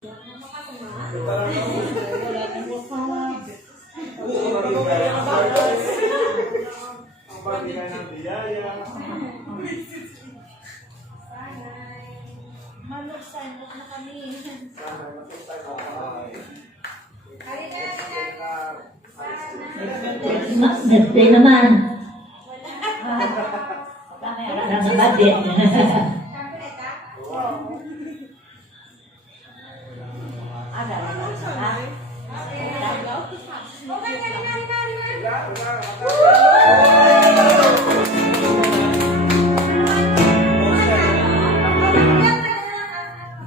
Manok na kami. Nagstay naman. Wala na budget.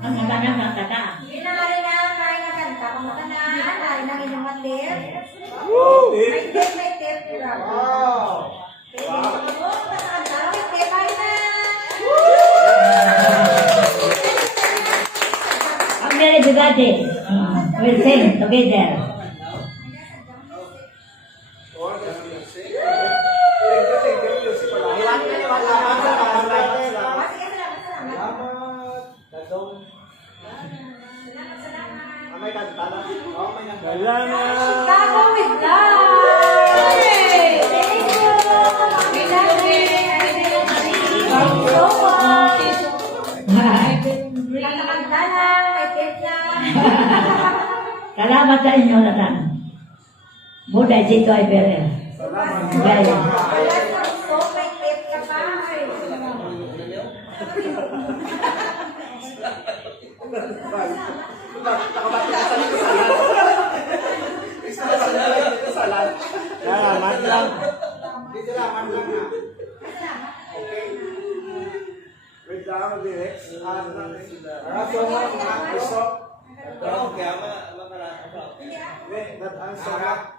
Ang iba na kata. Ginari na kaya na kanta. Kumaka na. Nari na inyong atlet. May tip. Wow! Ang very bugatti. We'll sing together. Salamat sa inyo lahat. Buday dito ay pere. Gaya. Salamat lang. Dito lang na. Okay. Wait lang, direct. Okay, that answer.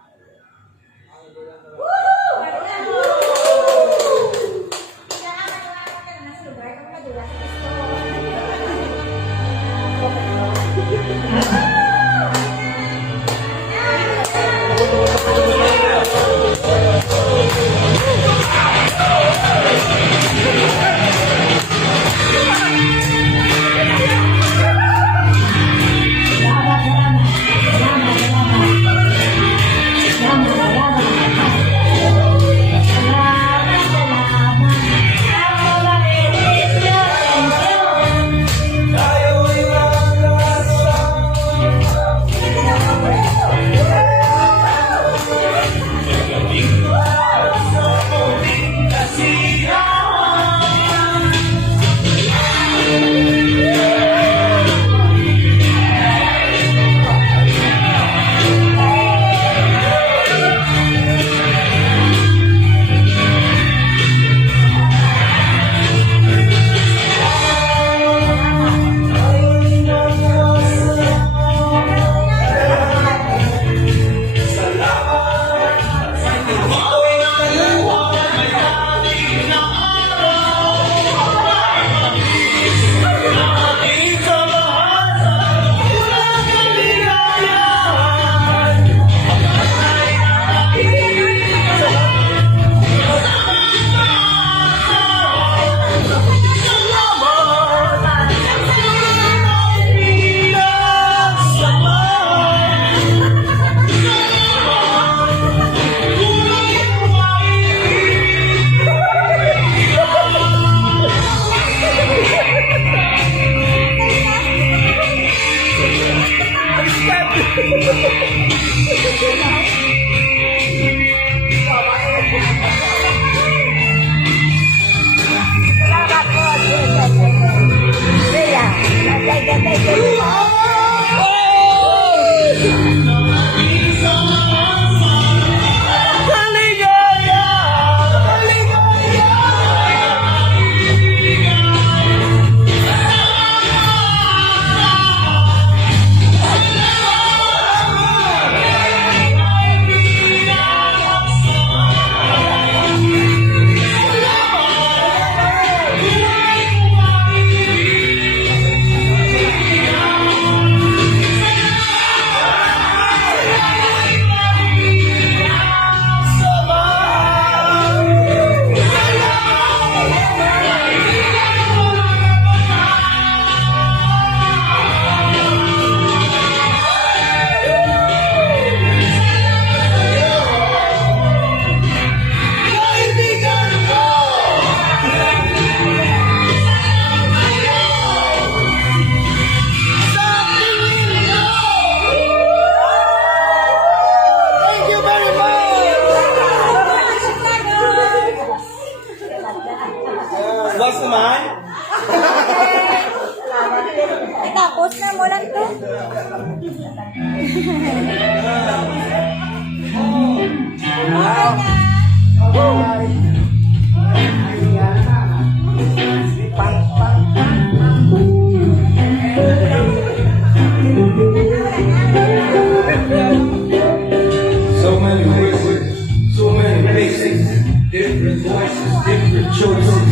So many voices, so many faces, different voices, different choices.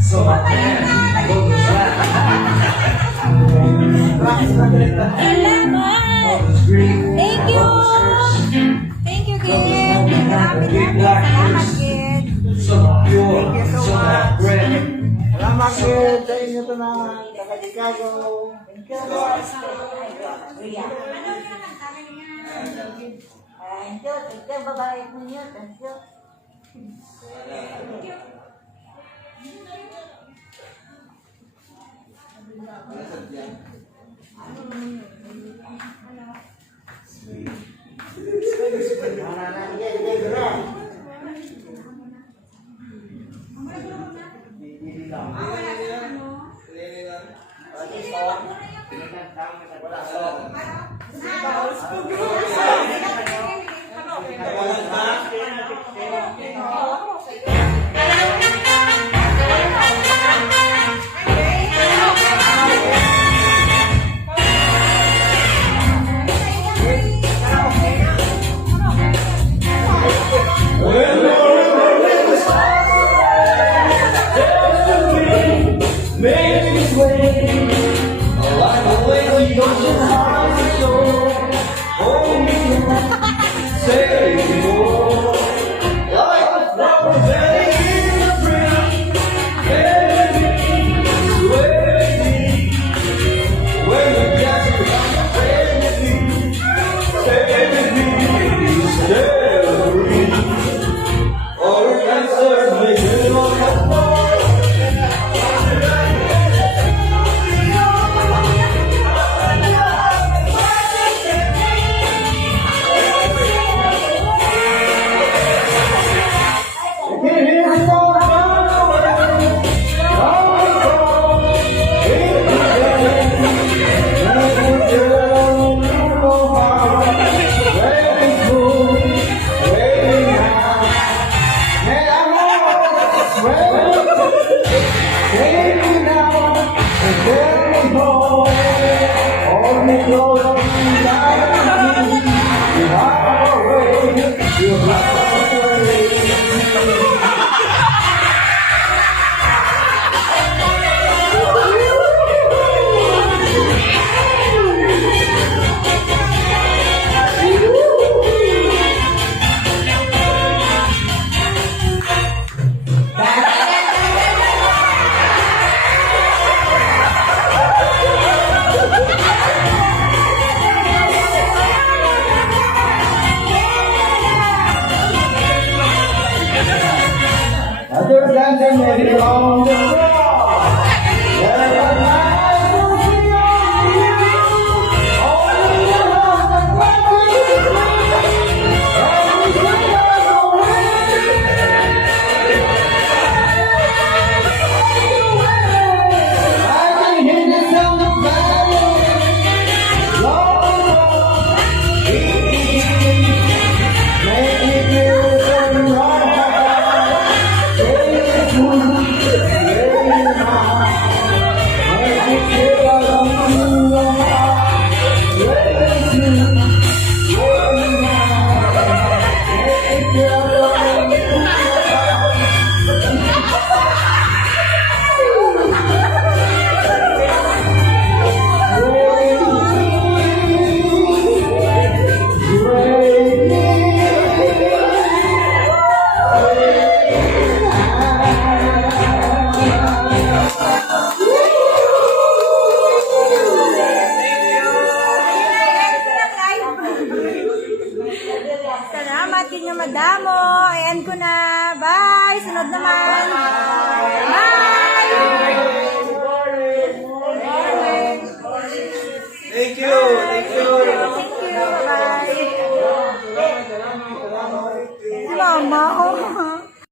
So I can't go to Salamat! Thank you! Thank you, Kid. Maraming salamat, Kid. Some are pure, some are bread. Salamat Kid sa inyo ito na taga Chicago. Ano yung nakanta niya? Thank you, babae mo niyo. Thank you. Other than the lady on the cross, there are lies will be on you. Only the love that watches you free. Everything goes away. I can hear the sound of battle. Lord, make me feel so right. Salamat din yung madamo. Ayan ko na. Bye! Sunod naman. Bye!